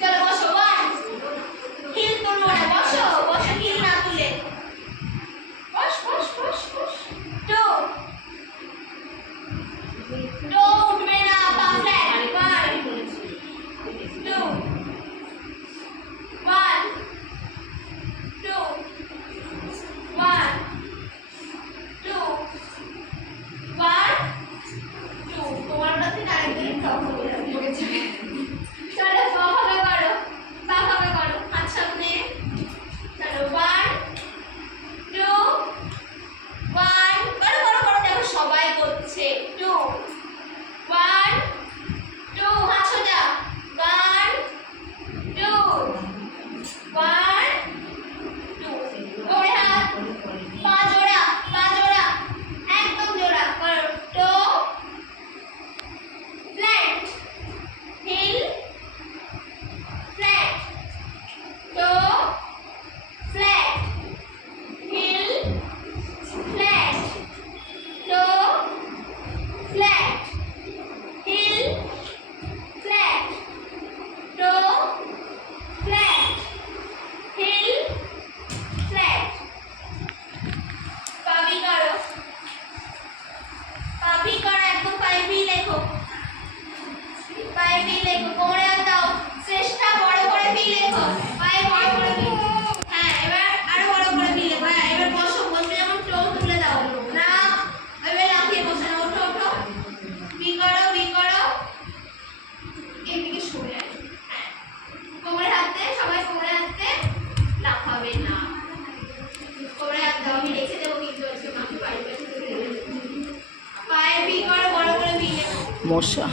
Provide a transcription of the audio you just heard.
চলো বসো। One, hill তুলবো না, বসো বসো, হিল না তুলে বস বস বস বস। টু, টো উঠবে না, পা flat. One, two, one, two, one, two, one, two. তোমার কাছে আরেকদিন টপ হয়ে গেছে। চলো পা ফাঁকা করো, পা ফাঁকা করো, হাত সামনে। চলো ওয়ান, টু, ওয়ান, করো করো করো, দেখো সবাই করছে। টু, ওয়ান, টু, হাত সোজা। One, two, one, two. ওরে হাত, পা জোড়া, পা জোড়া, একদম জোড়া করো। Toe flat, heel flat, toe flat, heel flat, toe flat, heel flat, toe flat, heel flat. পাবি করো, পাবি করো, একদম পাইবি লেখো, পাইবি লেখো। কোমরে হাত দাও, চেষ্টা বড় করে বি লেখো, পায়ে বড় করে বি। হ্যাঁ, এবার আরো বড় করে বি লেখো। হ্যাঁ, এবার বসো, বসে যেমন টো তুলে দাও না, এবার লাফিয়ে বসে না, ওঠো ওঠো, বি করো, বি করো, এদিকে সরে আসো। হ্যাঁ, কোমরে হাত দে, সবাই কোমরে হাত দে, লাফাবে না। কোমরে হাত দাও, আমি রেখে দেবো কিন্তু আজকে মাকে বাড়ি পাঠিয়ে দেবো। পায়ে বি করো, বড় করে বি লেখো। মশা